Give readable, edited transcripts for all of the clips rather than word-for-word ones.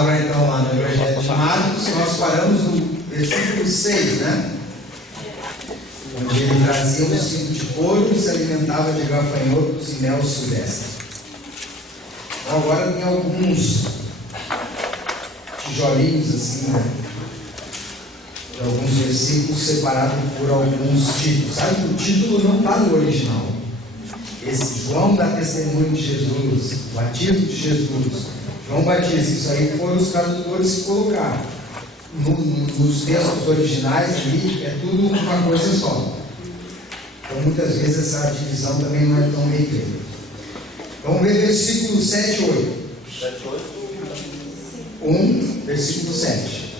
Abra então lá no Evangelho de Marcos, nós paramos no versículo 6, né? Onde ele trazia um cinto de couro e se alimentava de gafanhotos e mel silvestre. Então agora tem alguns tijolinhos assim, né? De alguns versículos separados por alguns títulos. Sabe que o título não está no original. Esse João dá testemunho de Jesus, o batismo de Jesus, João Batista, isso aí foram os tradutores que colocaram. Nos textos originais ali é tudo uma coisa só. Então muitas vezes essa divisão também não é tão bem feita. Vamos ver versículo 7 e 8. 1, versículo 7.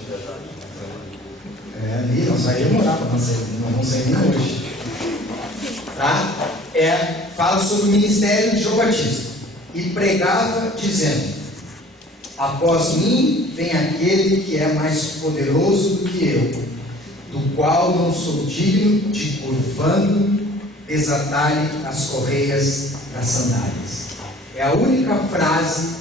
Ali nós vai demorar para nós sair, não vamos sair nem hoje. Tá? Fala sobre o ministério de João Batista. E pregava dizendo: após mim vem aquele que é mais poderoso do que eu, do qual não sou digno de, curvando, desatar-lhe as correias das sandálias. É a única frase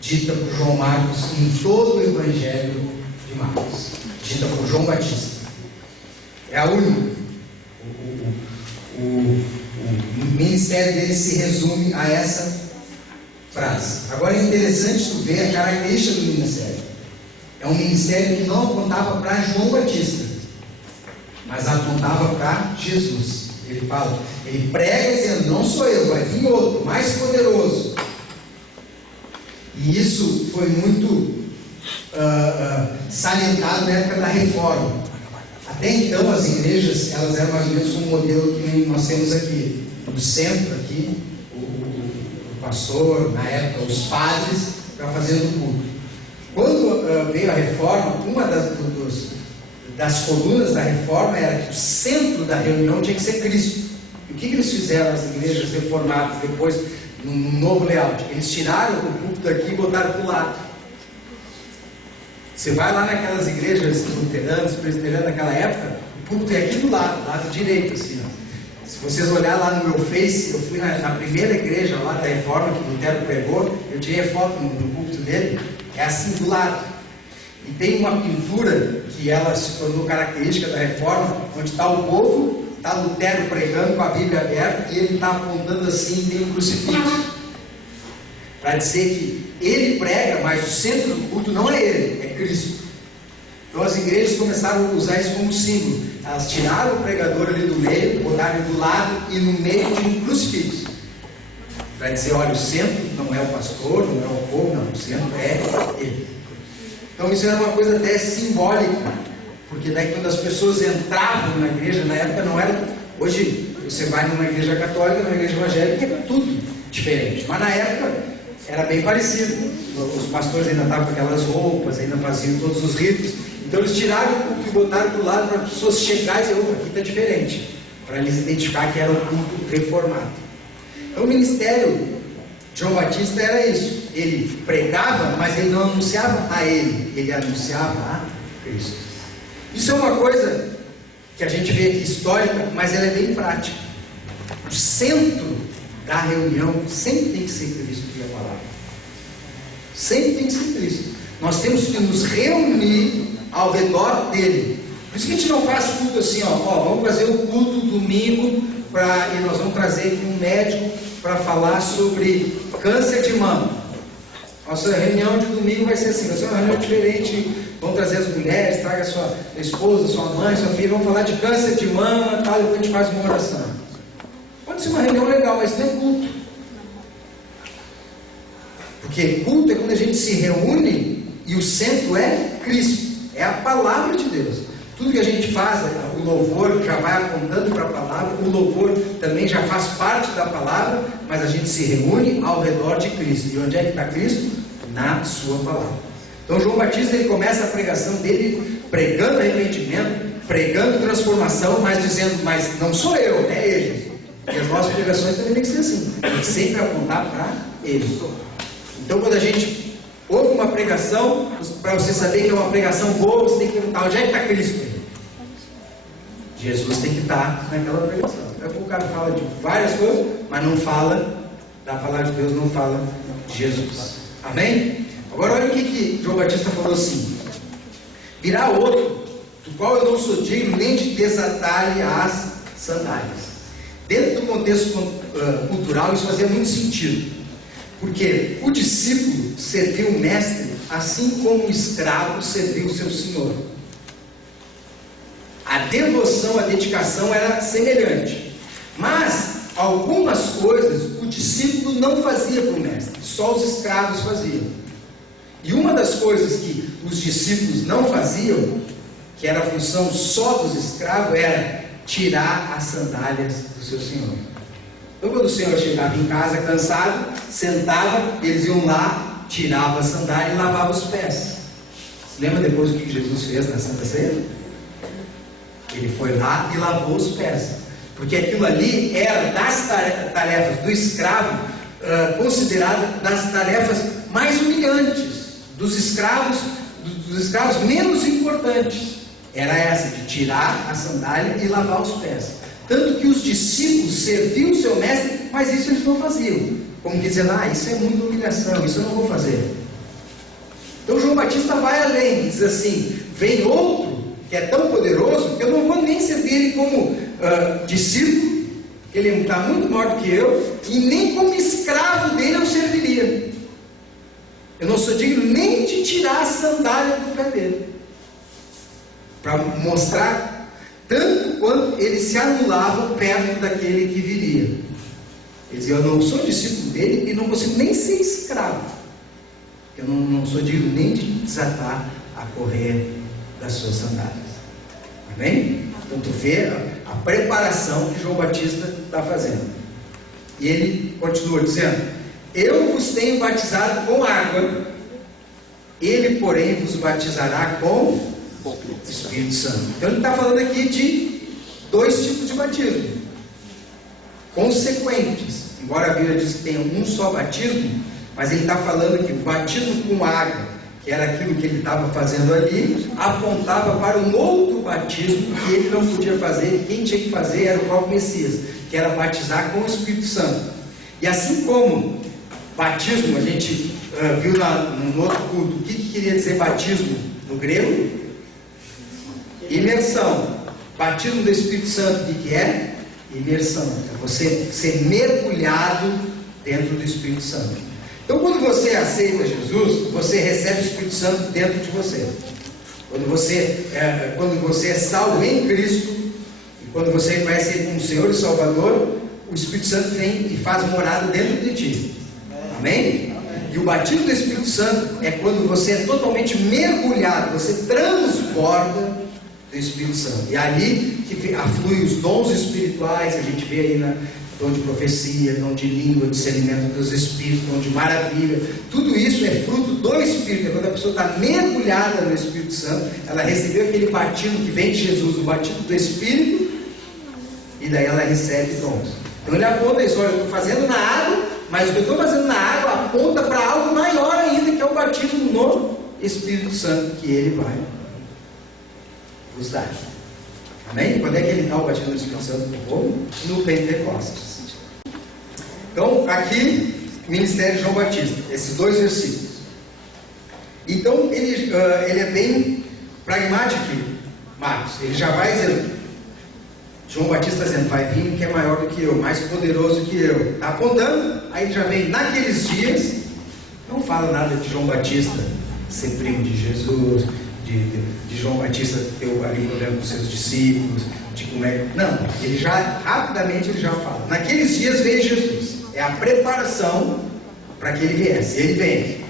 dita por João Marcos em todo o Evangelho de Marcos, dita por João Batista. É a única. O ministério dele se resume a essa frase. Agora é interessante tu ver a característica do ministério. É um ministério que não apontava para João Batista, mas apontava para Jesus. Ele fala, ele prega dizendo: não sou eu, vai vir outro, mais poderoso. E isso foi muito salientado na época da Reforma. Até então as igrejas, elas eram mais ou menos um modelo que nós temos aqui. No centro aqui, o pastor, na época os padres, para fazer o culto. Quando veio a Reforma, uma das colunas da Reforma era que o centro da reunião tinha que ser Cristo. E o que eles fizeram, as igrejas reformadas, depois, no novo layout? Eles tiraram o culto daqui e botaram para o lado. Você vai lá naquelas igrejas luteranas, presbiterianas daquela época, o púlpito é aqui do lado direito, assim, ó. Se vocês olharem lá no meu Face, eu fui na primeira igreja lá da Reforma que Lutero pregou, eu tirei foto no púlpito dele, é assim do lado. E tem uma pintura que ela se tornou característica da Reforma, onde está o povo, está Lutero pregando com a Bíblia aberta, e ele está apontando assim e tem um crucifixo. Para dizer que ele prega, mas o centro do culto não é ele, é Cristo. Então as igrejas começaram a usar isso como símbolo. Elas tiraram o pregador ali do meio, botaram ele do lado e no meio de um crucifixo. Para dizer, olha, o centro não é o pastor, não é o povo, não, o centro é ele. Então isso era uma coisa até simbólica, porque daí quando as pessoas entravam na igreja, na época não era... Hoje você vai numa igreja católica, numa igreja evangélica, é tudo diferente. Mas na época era bem parecido. Os pastores ainda estavam com aquelas roupas, ainda faziam todos os ritos. Então eles tiraram o culto e botaram para o lado para as pessoas chegarem e dizer: aqui está diferente, para eles identificar que era o culto reformado. Então o ministério de João Batista era isso. Ele pregava, mas ele não anunciava a ele anunciava a Cristo. Isso é uma coisa que a gente vê aqui histórica, mas ela é bem prática. O centro da reunião sempre tem que ser Cristo e a palavra. Sempre tem que ser Cristo. Nós temos que nos reunir ao redor dele. Por isso que a gente não faz culto assim, vamos fazer o culto domingo e nós vamos trazer aqui um médico para falar sobre câncer de mama. Nossa reunião de domingo vai ser assim, vai ser uma reunião diferente. Vamos trazer as mulheres, traga sua esposa, sua mãe, sua filha, vamos falar de câncer de mama, tal, depois a gente faz uma oração. Pode ser uma reunião legal, mas não é culto. Porque culto é quando a gente se reúne e o centro é Cristo. É a palavra de Deus. Tudo que a gente faz, o louvor já vai apontando para a palavra, o louvor também já faz parte da palavra, mas a gente se reúne ao redor de Cristo. E onde é que está Cristo? Na sua palavra. Então João Batista, ele começa a pregação dele pregando arrependimento, pregando transformação, mas dizendo: mas não sou eu, é ele. E as nossas pregações também tem que ser assim, tem que sempre apontar para ele. Então quando a gente ouve uma pregação, para você saber que é uma pregação boa, você tem que perguntar: onde é que está Cristo? Jesus tem que estar naquela pregação. Então o cara fala de várias coisas, mas não fala da palavra de Deus, não fala de Jesus. Amém? Agora olha o que João Batista falou assim: virá outro, do qual eu não sou digno nem de desatar-lhe as sandálias. Dentro do contexto cultural isso fazia muito sentido, porque o discípulo serviu o mestre assim como o escravo serviu o seu senhor. A devoção, a dedicação era semelhante, mas algumas coisas o discípulo não fazia para o mestre, só os escravos faziam. E uma das coisas que os discípulos não faziam, que era a função só dos escravos, era tirar as sandálias do seu senhor. Então quando o senhor chegava em casa cansado, sentava, eles iam lá, tiravam a sandália e lavavam os pés. Você lembra depois o que Jesus fez na Santa Ceia? Ele foi lá e lavou os pés, porque aquilo ali era das tarefas do escravo, considerado das tarefas mais humilhantes, dos escravos menos importantes. Era essa, de tirar a sandália e lavar os pés. Tanto que os discípulos serviam o seu mestre, mas isso eles não faziam, como dizendo, isso é muita humilhação, isso eu não vou fazer. Então João Batista vai além, diz assim: vem outro que é tão poderoso que eu não vou nem servir ele como discípulo, que ele está muito maior do que eu, e nem como escravo dele eu serviria. Eu não sou digno nem de tirar a sandália do pé dele, para mostrar tanto quanto ele se anulava perto daquele que viria. Ele dizia: eu não sou discípulo dele e não consigo nem ser escravo, eu não sou digno nem de desatar a correia das suas sandálias. Amém? Então tu vê a preparação que João Batista está fazendo. E ele continua dizendo: eu vos tenho batizado com água, ele porém vos batizará com o Espírito Santo. Então ele está falando aqui de dois tipos de batismo consequentes. Embora a Bíblia diz que tem um só batismo, mas ele está falando que o batismo com água, que era aquilo que ele estava fazendo ali, apontava para um outro batismo que ele não podia fazer, e quem tinha que fazer era o próprio Messias, que era batizar com o Espírito Santo. E assim como batismo, a gente viu no outro culto, o que queria dizer batismo no grego? Imersão. Batismo do Espírito Santo, o que é? Imersão. É você ser mergulhado dentro do Espírito Santo. Então quando você aceita Jesus, você recebe o Espírito Santo dentro de você. Quando você é salvo em Cristo, e quando você conhece Ele como Senhor e Salvador, o Espírito Santo vem e faz morada dentro de ti. Amém? E o batismo do Espírito Santo é quando você é totalmente mergulhado, você transborda do Espírito Santo. E ali que afluem os dons espirituais, a gente vê aí dom de profecia, dom de língua, discernimento dos Espíritos, dom de maravilha. Tudo isso é fruto do Espírito. É quando a pessoa está mergulhada no Espírito Santo, ela recebeu aquele batismo que vem de Jesus, o batismo do Espírito, e daí ela recebe dons. Então ele aponta isso: olha, eu estou fazendo na água, mas o que eu estou fazendo na água aponta para algo maior ainda, que é o batismo no Espírito Santo, que ele vai vos dar. Amém? Quando é que ele dá o batismo do Espírito Santo para o povo? No Pentecostes. Então, aqui, ministério de João Batista, esses dois versículos. Então, ele é bem pragmático aqui, Marcos. Ele já vai dizendo, João Batista dizendo, vai vir um que é maior do que eu, mais poderoso que eu. Está apontando, aí ele já vem, naqueles dias, não fala nada de João Batista ser primo de Jesus, de João Batista ter ali problema com seus discípulos, de como é. Não, ele já, rapidamente ele já fala. Naqueles dias veio Jesus. É a preparação para que ele viesse. Ele vem.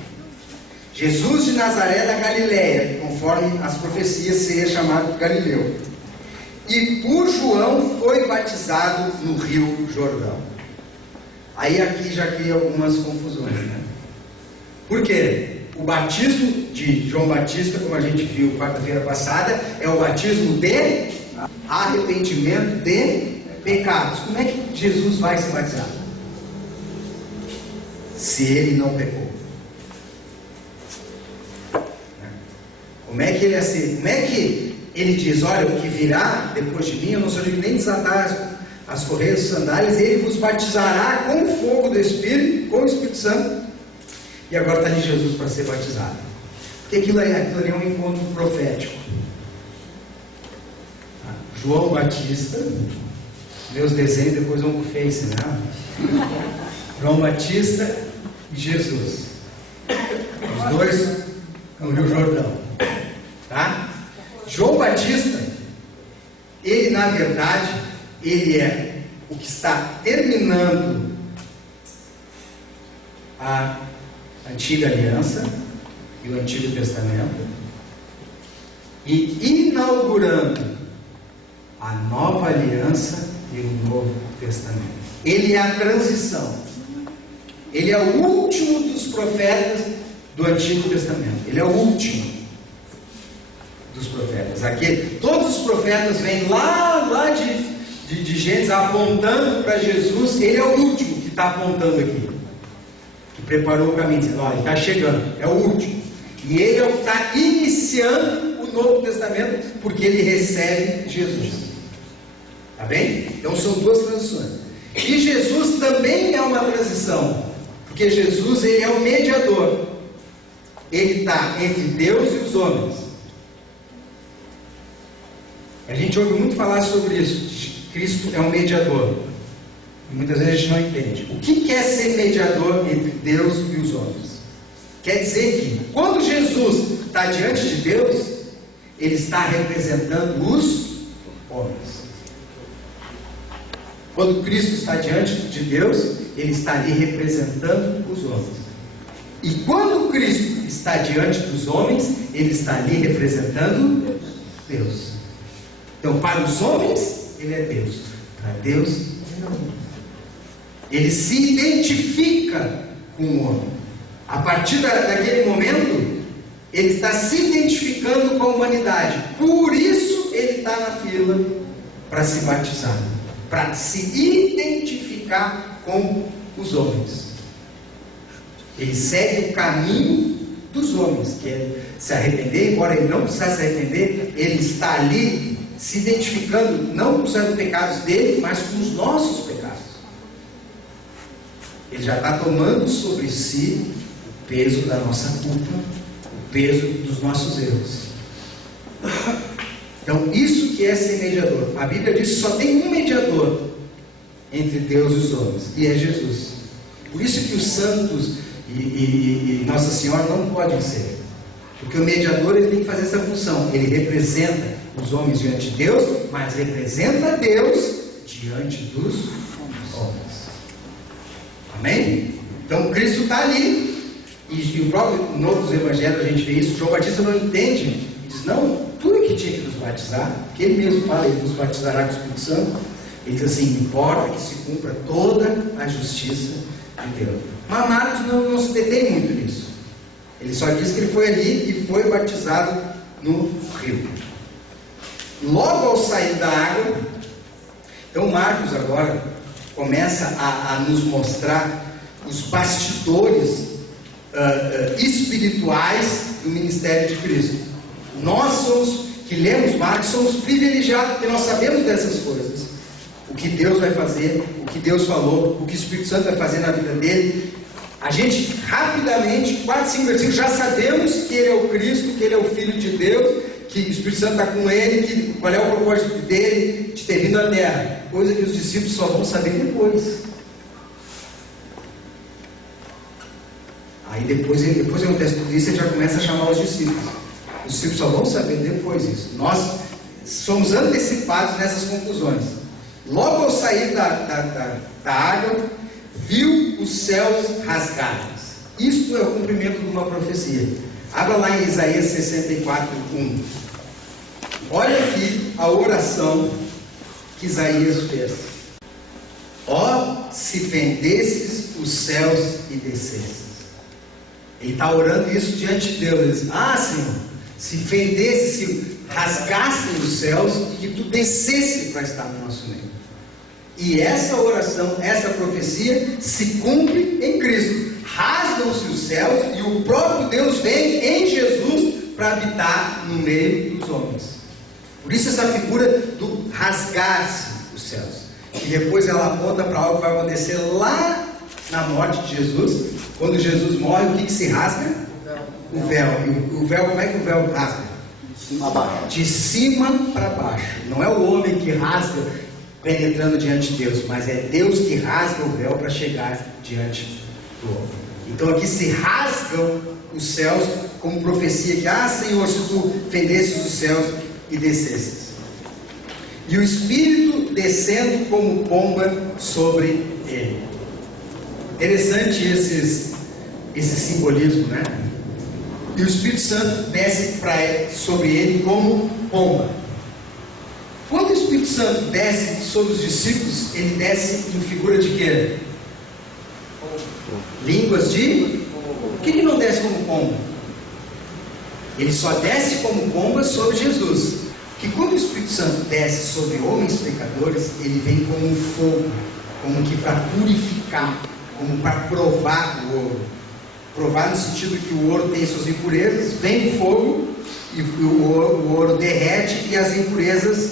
Jesus de Nazaré da Galileia, conforme as profecias, seria chamado Galileu. E por João foi batizado no Rio Jordão. Aí aqui já cria algumas confusões, né? Por quê? O batismo de João Batista, como a gente viu quarta-feira passada, é o batismo de arrependimento de pecados. Como é que Jesus vai se batizar? Se ele não pecou. Como é que ele é assim? Como é que ele diz, olha, o que virá depois de mim, eu não sou digno nem desatar as correias das sandálias, ele vos batizará com o fogo do Espírito, com o Espírito Santo. e agora está ali Jesus para ser batizado. Porque aquilo ali é um encontro profético. João Batista, meus desenhos depois vão para o Face, né? João Batista e Jesus. Os dois no Rio Jordão. Tá? João Batista, ele na verdade, ele é o que está terminando a Antiga Aliança e o Antigo Testamento e inaugurando a Nova Aliança e o Novo Testamento. Ele é a transição. Ele é o último dos profetas do Antigo Testamento. Ele é o último dos profetas. Aqui, todos os profetas vêm lá de Gênesis apontando para Jesus. Ele é o último que está apontando aqui, que preparou o caminho, dizendo: olha, ele está chegando, é o último. E ele é o que está iniciando o Novo Testamento, porque ele recebe Jesus. Tá bem? Então são duas transições. E Jesus também é uma transição, porque Jesus, ele é o mediador. Ele está entre Deus e os homens. A gente ouve muito falar sobre isso. Cristo é um mediador. E muitas vezes a gente não entende. O que quer ser mediador entre Deus e os homens? Quer dizer que, quando Jesus está diante de Deus, ele está representando os homens. Quando Cristo está diante de Deus, ele está ali representando os homens. E quando Cristo está diante dos homens, ele está ali representando Deus. Então, para os homens, ele é Deus. Para Deus, ele não. Ele se identifica com o homem. A partir daquele momento, ele está se identificando com a humanidade. Por isso, ele está na fila para se batizar, para se identificar com os homens. Ele segue o caminho dos homens, que é se arrepender. Embora ele não precisasse se arrepender, ele está ali se identificando não com os pecados dele, mas com os nossos pecados. Ele já está tomando sobre si o peso da nossa culpa, o peso dos nossos erros. Então, isso que é ser mediador. A Bíblia diz que só tem um mediador entre Deus e os homens, e é Jesus. Por isso que os santos e Nossa Senhora não podem ser. Porque o mediador, ele tem que fazer essa função. Ele representa os homens diante de Deus, mas representa Deus diante dos homens. Amém? Então Cristo está ali. E o próprio nos Evangelhos a gente vê isso. João Batista não entende. Ele diz: não, tu é que tinha que nos batizar. Porque ele mesmo fala: ele nos batizará com o Espírito Santo. Ele diz assim: importa que se cumpra toda a justiça de Deus. Mas Marcos não se detém muito nisso. Ele só diz que ele foi ali e foi batizado no rio. Logo ao sair da água, então Marcos agora começa a nos mostrar os bastidores espirituais do ministério de Cristo. Nós que lemos Marcos, somos privilegiados, porque nós sabemos dessas coisas. O que Deus vai fazer, o que Deus falou, o que o Espírito Santo vai fazer na vida dele. A gente rapidamente, 4, 5 versículos, já sabemos que ele é o Cristo, que ele é o Filho de Deus, que o Espírito Santo está com ele, qual é o propósito dele de ter vindo à terra. Coisa que os discípulos só vão saber depois. Aí depois acontece tudo isso, ele já começa a chamar os discípulos. Os discípulos só vão saber depois isso. Nós somos antecipados nessas conclusões. Logo ao sair da água, viu os céus rasgados. Isto é o cumprimento de uma profecia. Abra lá em Isaías 64:1. Olha aqui a oração que Isaías fez. Ó, se fendesses os céus e descesses. Ele está orando isso diante de Deus. Ele diz: ah, Senhor, se fendesse, se rasgassem os céus e que tu descesse para estar no nosso meio. E essa oração, essa profecia se cumpre em Cristo. Rasgam-se os céus e o próprio Deus vem em Jesus para habitar no meio dos homens. Por isso essa figura do rasgar-se os céus. E depois ela aponta para algo que vai acontecer lá na morte de Jesus. Quando Jesus morre, o que se rasga? O véu. E o véu, como é que o véu rasga? De cima para baixo. Não é o homem que rasga penetrando diante de Deus, mas é Deus que rasga o véu para chegar diante do homem. Então aqui se rasgam os céus, como profecia que, Senhor, se tu fendesses os céus e descesses. E o Espírito descendo como pomba sobre ele. Interessante esse simbolismo, né? E o Espírito Santo desce sobre ele como pomba. Quando o Espírito Santo desce sobre os discípulos, ele desce em figura de quê? Línguas de... Por que ele não desce como pomba? Ele só desce como pomba sobre Jesus. Que quando o Espírito Santo desce sobre homens pecadores, ele vem como um fogo, como que para purificar, como para provar o ouro. Provar no sentido que o ouro tem suas impurezas, vem o fogo e o ouro derrete e as impurezas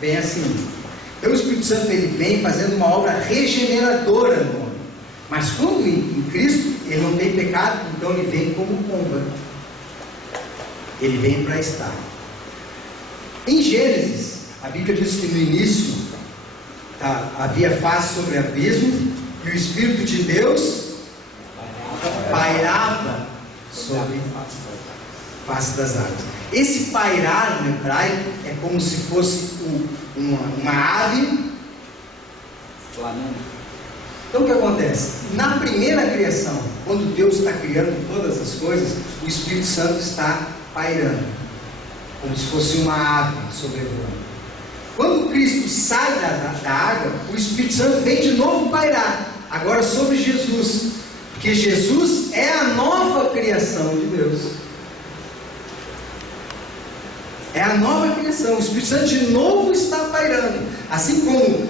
vêm assim. Então o Espírito Santo ele vem fazendo uma obra regeneradora no homem. Mas quando em Cristo ele não tem pecado, então ele vem como pomba. Ele vem para estar. Em Gênesis, a Bíblia diz que no início havia face sobre abismo e o Espírito de Deus pairava sobre a face das águas. Esse pairar no hebraico é como se fosse uma ave flamando. Então o que acontece? Na primeira criação, quando Deus está criando todas as coisas, o Espírito Santo está pairando, como se fosse uma ave sobrevoando. Quando Cristo sai da água, o Espírito Santo vem de novo pairar, agora sobre Jesus, porque Jesus é a nova criação de Deus. É a nova criação. O Espírito Santo de novo está pairando. Assim como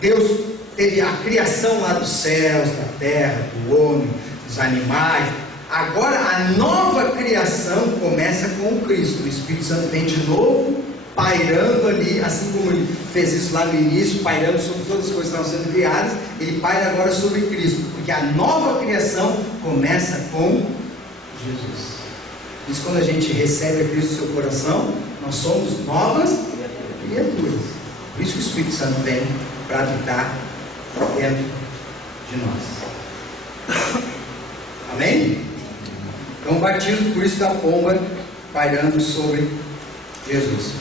Deus teve a criação lá dos céus, da terra, do homem, dos animais. Agora a nova criação começa com o Cristo. O Espírito Santo vem de novo pairando ali, assim como ele fez isso lá no início, pairando sobre todas as coisas que estavam sendo criadas. Ele paira agora sobre Cristo, porque a nova criação começa com Jesus. Isso, quando a gente recebe a Cristo no seu coração, nós somos novas criaturas. Por isso que o Espírito Santo vem para habitar dentro de nós. Amém? Então o batismo, por isso, da pomba pairando sobre Jesus.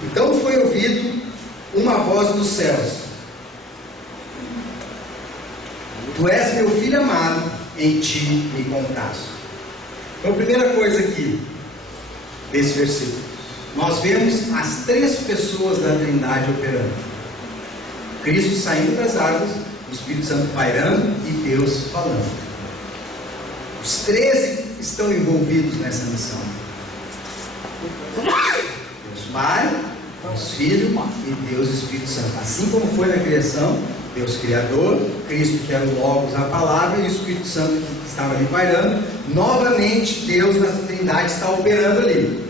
Então foi ouvido uma voz dos céus: Tu és meu filho amado, em ti me comprazo. Então a primeira coisa aqui desse versículo, nós vemos as três pessoas da Trindade operando: Cristo saindo das águas, o Espírito Santo pairando e Deus falando. Os três estão envolvidos nessa missão: Deus Pai, Deus Filho e Deus Espírito Santo. Assim como foi na criação, Deus Criador, Cristo que era o Logos, a Palavra, e o Espírito Santo que estava ali pairando. Novamente Deus na Trindade está operando ali.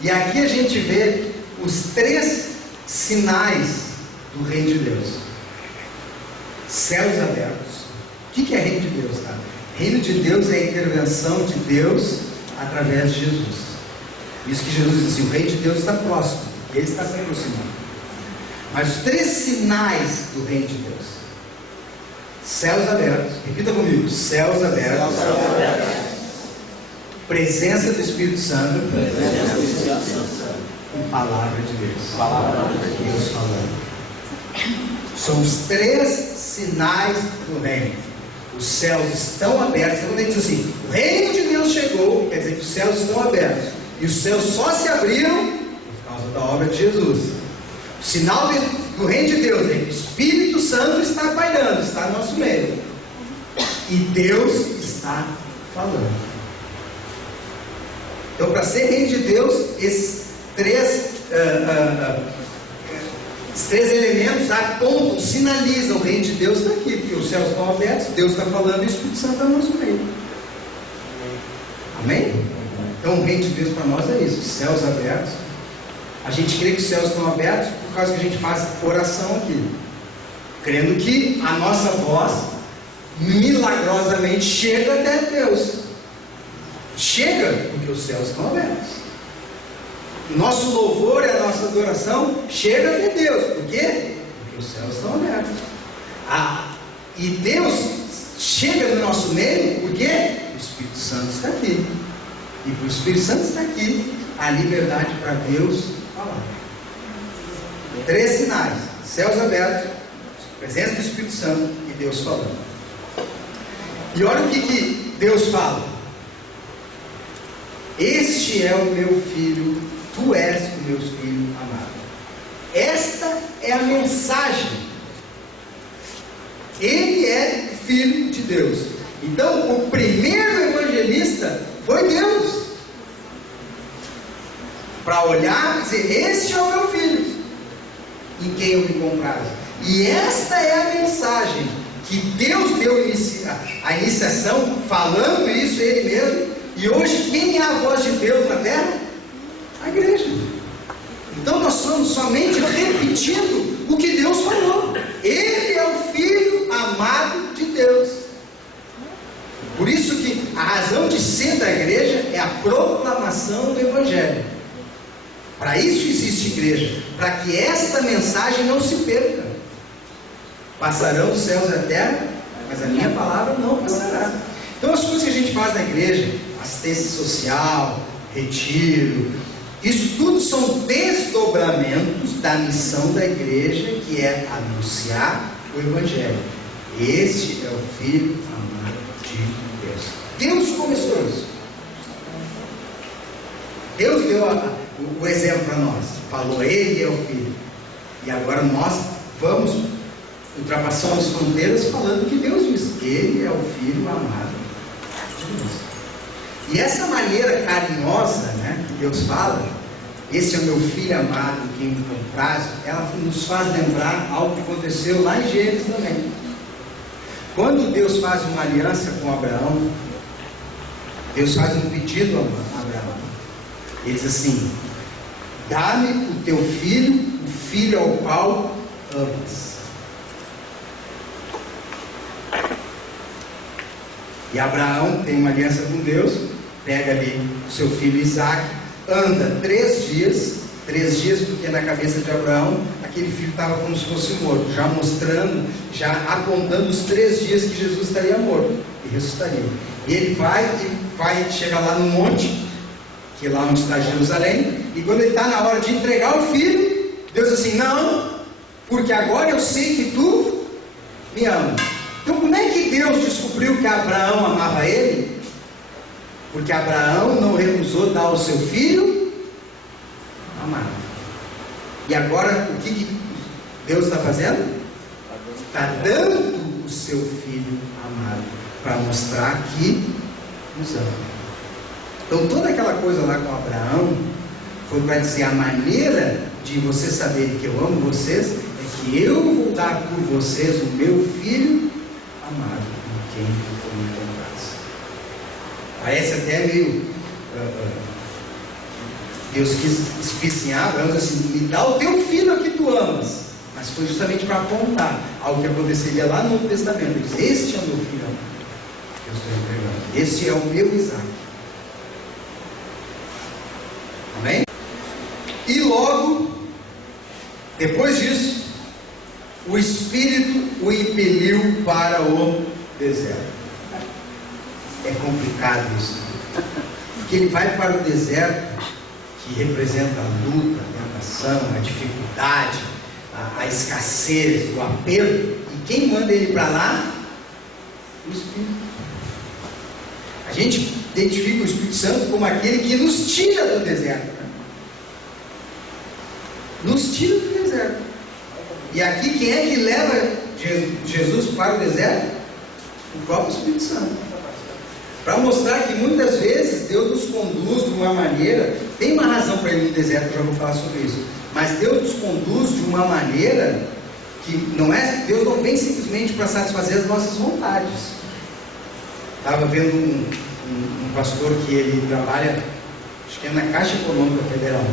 E aqui a gente vê os três sinais do Reino de Deus: céus abertos. O que é Reino de Deus? Reino de Deus é a intervenção de Deus através de Jesus. Isso que Jesus disse: o Reino de Deus está próximo, Ele está se aproximando. Mas os três sinais do Reino de Deus: céus abertos, repita comigo: céus abertos, presença do Espírito Santo, e palavra de Deus, Deus falando. São os três sinais do reino. Os céus estão abertos. Quando ele diz assim: o reino de Deus chegou, quer dizer que os céus estão abertos, e os céus só se abriram por causa da obra de Jesus. O sinal do reino de Deus é que o Espírito Santo está pairando, está no nosso meio, e Deus está falando. Então, para ser reino de Deus, esses três elementos apontam, sinalizam: o reino de Deus está aqui, porque os céus estão abertos, Deus está falando e o Espírito Santo está no nosso meio. Amém? Então o reino de Deus para nós é isso: céus abertos. A gente crê que os céus estão abertos por causa que a gente faz oração aqui, crendo que a nossa voz milagrosamente chega até Deus. Chega porque os céus estão abertos. Nosso louvor e a nossa adoração chega até Deus. Por quê? Porque os céus estão abertos. E Deus chega no nosso meio, por quê? O Espírito Santo está aqui. E por o Espírito Santo estar aqui, a liberdade para Deus falar. 3 sinais: céus abertos, presença do Espírito Santo e Deus falando. E olha o que Deus fala: este é o meu filho, tu és o meu filho amado. Esta é a mensagem. Ele é filho de Deus. Então, o primeiro evangelista foi Deus, para olhar e dizer: este é o meu filho, em quem eu me comprazo. E esta é a mensagem que Deus deu a iniciação, falando isso Ele mesmo. E hoje, quem é a voz de Deus na terra? A igreja. Então nós estamos somente repetindo o que Deus falou. Ele é o Filho amado de Deus. Por isso que a razão de ser da igreja é a proclamação do Evangelho. Para isso existe igreja, para que esta mensagem não se perca. Passarão os céus e a terra, mas a minha palavra não passará. Então as coisas que a gente faz na igreja, assistência social, retiro, isso tudo são desdobramentos da missão da igreja, que é anunciar o Evangelho. Este é o Filho amado de Deus. Deus começou isso. Deus deu o exemplo para nós. Falou: Ele é o Filho. E agora nós vamos ultrapassar as fronteiras falando que Deus disse: Ele é o Filho amado de Deus. E essa maneira carinhosa, né, que Deus fala, esse é o meu filho amado, em quem me comprazo, ela nos faz lembrar algo que aconteceu lá em Gênesis também. Quando Deus faz uma aliança com Abraão, Deus faz um pedido a Abraão. Ele diz assim: dá-me o teu filho, o filho ao qual amas. E Abraão tem uma aliança com Deus, pega ali o seu filho Isaac, anda 3 dias porque na cabeça de Abraão aquele filho estava como se fosse morto, já mostrando, já apontando os 3 dias que Jesus estaria morto e ressuscitaria. E ele vai chegar lá no monte, que é lá onde está Jerusalém, e quando ele está na hora de entregar o filho, Deus diz assim: não, porque agora eu sei que tu me ama. Então como é que Deus descobriu que Abraão amava ele? Porque Abraão não recusou dar o seu filho amado. E agora o que Deus está fazendo? Está dando o seu filho amado, para mostrar que nos ama. Então toda aquela coisa lá com Abraão foi para dizer: a maneira de vocês saberem que eu amo vocês é que eu vou dar por vocês o meu filho amado, em quem eu me comprazo. Parece até meio Deus quis espicinhar Abraão, assim: me dá o teu filho a que tu amas. Mas foi justamente para apontar algo que aconteceria lá no Novo Testamento. Ele diz: este é o meu filho amado, eu estou entregando. Este é o meu Isaac. Amém? E logo depois disso, o Espírito o impeliu para o deserto. É complicado isso, porque ele vai para o deserto, que representa a luta, a tentação, a dificuldade, a escassez, o aperto. E quem manda ele para lá? O Espírito. A gente identifica o Espírito Santo como aquele que nos tira do deserto, né? Nos tira do deserto. E aqui quem é que leva Jesus para o deserto? O próprio Espírito Santo. Para mostrar que muitas vezes Deus nos conduz de uma maneira, tem uma razão para ir no deserto, eu já vou falar sobre isso, mas Deus nos conduz de uma maneira que não é, Deus não vem simplesmente para satisfazer as nossas vontades. Estava vendo um pastor que ele trabalha, acho que é na Caixa Econômica Federal,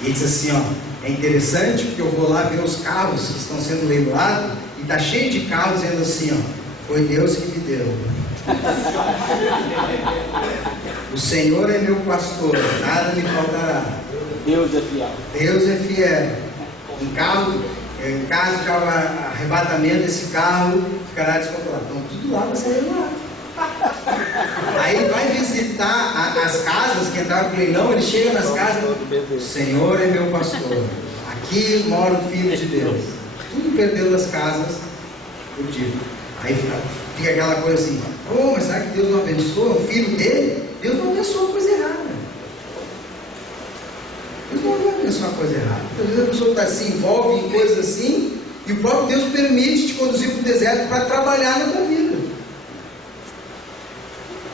e ele diz assim: ó, é interessante porque eu vou lá ver os carros que estão sendo leiloados, e está cheio de carros dizendo assim: ó, Foi Deus que me deu. O Senhor é meu pastor, nada me faltará. Deus é fiel. Deus é fiel. Em caso de arrebatamento, esse carro ficará descontrolado. Então, tudo lá vai sair lá. Aí ele vai visitar as casas que entraram no leilão. Ele chega nas casas. O Senhor é meu pastor. Aqui mora o Filho de Deus. Tudo perdeu das casas por dívida. Aí fica aquela coisa assim: oh, mas será que Deus não abençoa o filho dele? Deus não abençoa coisa errada. Deus não vai abençoar coisa errada. Às vezes a pessoa se envolve em coisas assim, e o próprio Deus permite te conduzir para o deserto para trabalhar na tua vida.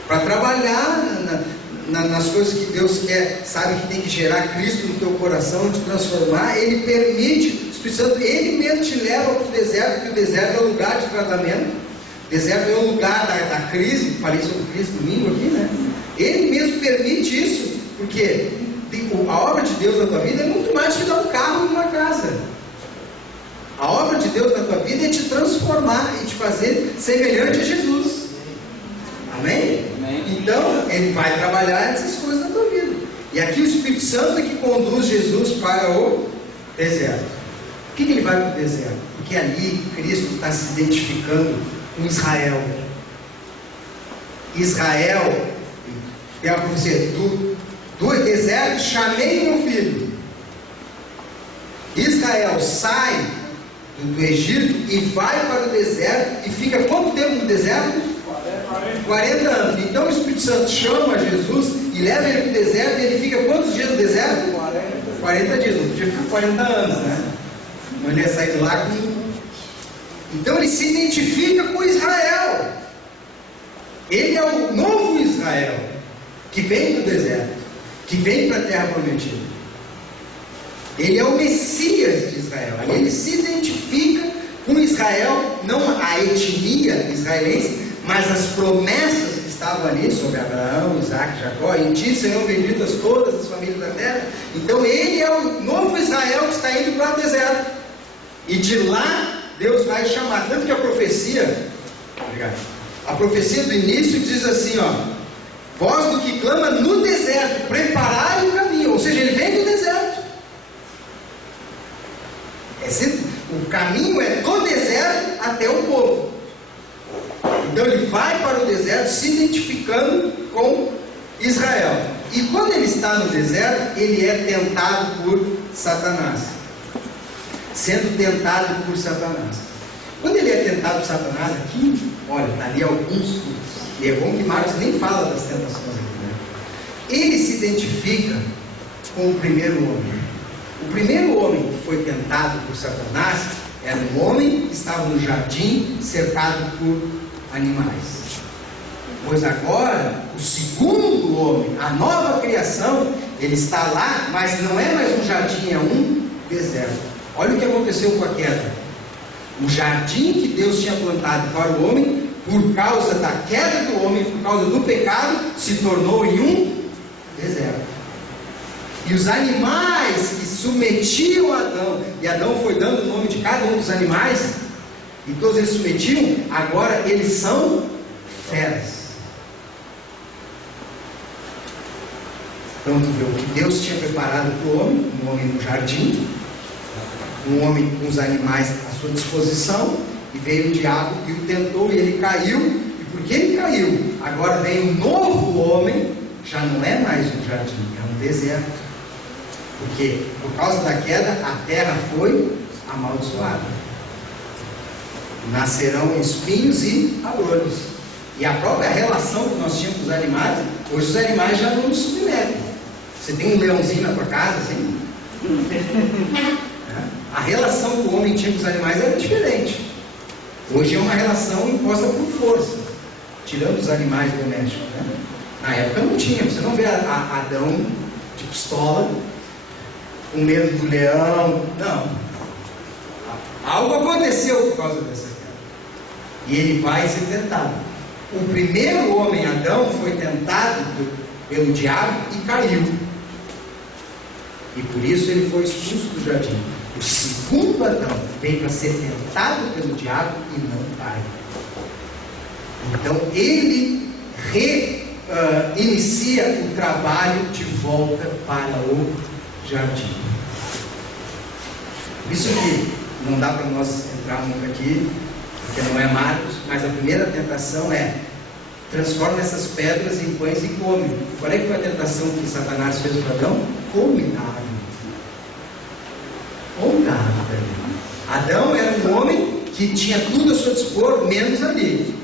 Para trabalhar nas coisas que Deus quer, sabe que tem que gerar Cristo no teu coração, te transformar. Ele permite, o Espírito Santo, Ele mesmo te leva para o deserto, porque o deserto é o lugar de tratamento, o deserto é o lugar da crise. Falei sobre crise domingo aqui, né? Ele mesmo permite isso, porque a obra de Deus na tua vida é muito mais que dar um carro e uma casa. A obra de Deus na tua vida é te transformar e te fazer semelhante a Jesus. Amém? Amém. Então, Ele vai trabalhar essas coisas na tua vida. E aqui o Espírito Santo é que conduz Jesus para o deserto. Por que Ele vai para o deserto? Porque ali Cristo está se identificando com Israel. Israel, tem a profecia: do deserto chamei meu filho. Israel sai do Egito e vai para o deserto, e fica quanto tempo no deserto? 40 anos. Então o Espírito Santo chama Jesus e leva ele para o deserto, e ele fica quantos dias no deserto? 40 dias, não podia ficar 40 anos, né? Não ia sair de lá com... Então ele se identifica com Israel. Ele é o novo Israel, que vem do deserto, que vem para a terra prometida. Ele é o Messias de Israel. Ele se identifica com Israel, não a etnia israelense, mas as promessas que estavam ali sobre Abraão, Isaac, Jacó. Em ti serão benditas todas as famílias da terra. Então ele é o novo Israel que está indo para o deserto, e de lá Deus vai chamar. Tanto que a profecia, a profecia do início diz assim, ó: voz do que clama no deserto, preparai o caminho. Ou seja, ele vem do deserto. O caminho é do deserto até o povo. Então ele vai para o deserto se identificando com Israel. E quando ele está no deserto, ele é tentado por Satanás. Sendo tentado por Satanás. Quando ele é tentado por Satanás aqui, olha, está ali alguns cultos. E é bom que Marcos nem fala das tentações aqui, né? Ele se identifica com o primeiro homem. O primeiro homem que foi tentado por Satanás era um homem que estava no jardim, cercado por animais. Pois agora, o segundo homem, a nova criação, ele está lá, mas não é mais um jardim, é um deserto. Olha o que aconteceu com a queda. O jardim que Deus tinha plantado para o homem, por causa da queda do homem, por causa do pecado, se tornou em um deserto. E os animais que submetiam a Adão, e Adão foi dando o nome de cada um dos animais, e todos eles submetiam, agora eles são feras. Então, o que Deus tinha preparado para o homem, um homem no jardim, um homem com os animais à sua disposição, e veio o diabo e o tentou, e ele caiu. E porque ele caiu, agora vem um novo homem, já não é mais um jardim, é um deserto. Porque por causa da queda a terra foi amaldiçoada. Nascerão espinhos e abrolhos. E a própria relação que nós tínhamos com os animais, hoje os animais já não nos submetem. Você tem um leãozinho na tua casa, assim? A relação que o homem tinha com os animais era diferente. Hoje é uma relação imposta por força, tirando os animais domésticos, né? Na época não tinha. Você não vê Adão de pistola, com medo do leão. Não. Algo aconteceu por causa dessa queda. E ele vai ser tentado. O primeiro homem, Adão, foi tentado pelo diabo e caiu. E por isso ele foi expulso do jardim. O segundo Adão veio para ser tentado pelo diabo e não cai. Então ele inicia o trabalho de volta para o jardim. Isso aqui não dá para nós entrar muito aqui, porque não é Marcos, mas a primeira tentação é: transforma essas pedras em pães e come. Qual é que foi a tentação que Satanás fez para Adão? Come a árvore. Come a árvore. Adão era um homem que tinha tudo a seu dispor, menos ali.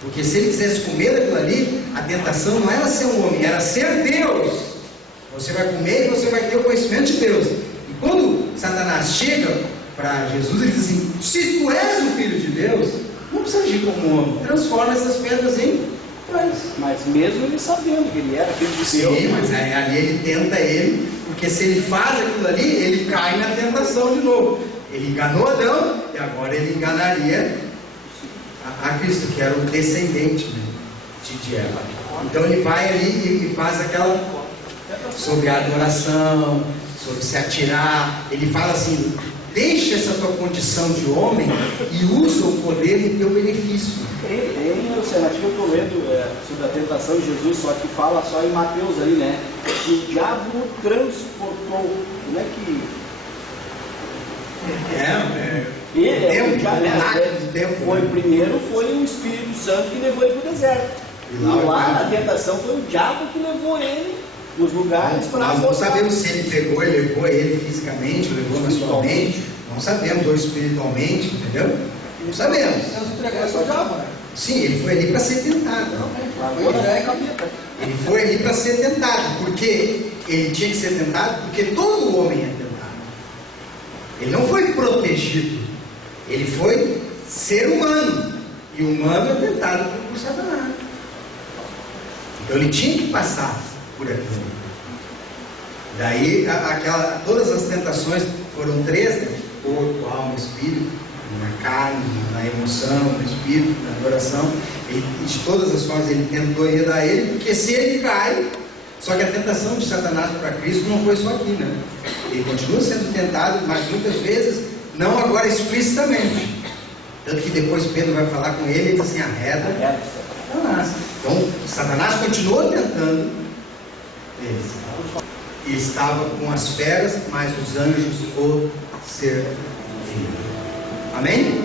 Porque se ele quisesse comer daquilo ali, a tentação não era ser um homem, era ser Deus. Você vai comer e você vai ter o conhecimento de Deus. E quando Satanás chega para Jesus, ele diz assim: se tu és o Filho de Deus, não precisa agir como um homem, transforma essas pedras em pães. Mas mesmo ele sabendo que ele era Filho de Deus. Sim, mas ali ele tenta ele, porque se ele faz aquilo ali, ele cai na tentação de novo. Ele enganou Adão e agora ele enganaria a Cristo, que era o descendente, né, de Eva. Então ele vai ali e faz aquela sobre a adoração, sobre se atirar. Ele fala assim: deixa essa tua condição de homem e usa o poder em teu benefício. Tem, Luciano, acho que eu estou lendo sobre a tentação de Jesus, só que fala só em Mateus ali, né? Que o diabo o transportou. Como é que... Primeiro foi o Espírito Santo que levou ele para o deserto. E lá a tentação foi o diabo que levou ele nos lugares para... Nós não sabemos se ele pegou e levou ele fisicamente, levou na sua mente. Não sabemos, ou espiritualmente, entendeu? Não sabemos. Sim, ele foi ali para ser tentado. Ele foi ali para ser tentado. Porque ele tinha que ser tentado, porque todo homem é tentado. Ele não foi protegido. Ele foi ser humano. E o humano é tentado por Satanás. Então ele tinha que passar por aquilo. Daí todas as tentações foram três, né? Corpo, alma, espírito, na carne, na emoção, no espírito, na adoração. De todas as formas ele tentou enredar ele, porque se ele cai, só que a tentação de Satanás para Cristo não foi só aqui, né? Ele continua sendo tentado, mas muitas vezes não agora explicitamente. Tanto que depois Pedro vai falar com ele e diz assim: arreda Satanás. Então Satanás continuou tentando eles. E estava com as feras, mas os anjos o serviam. Amém?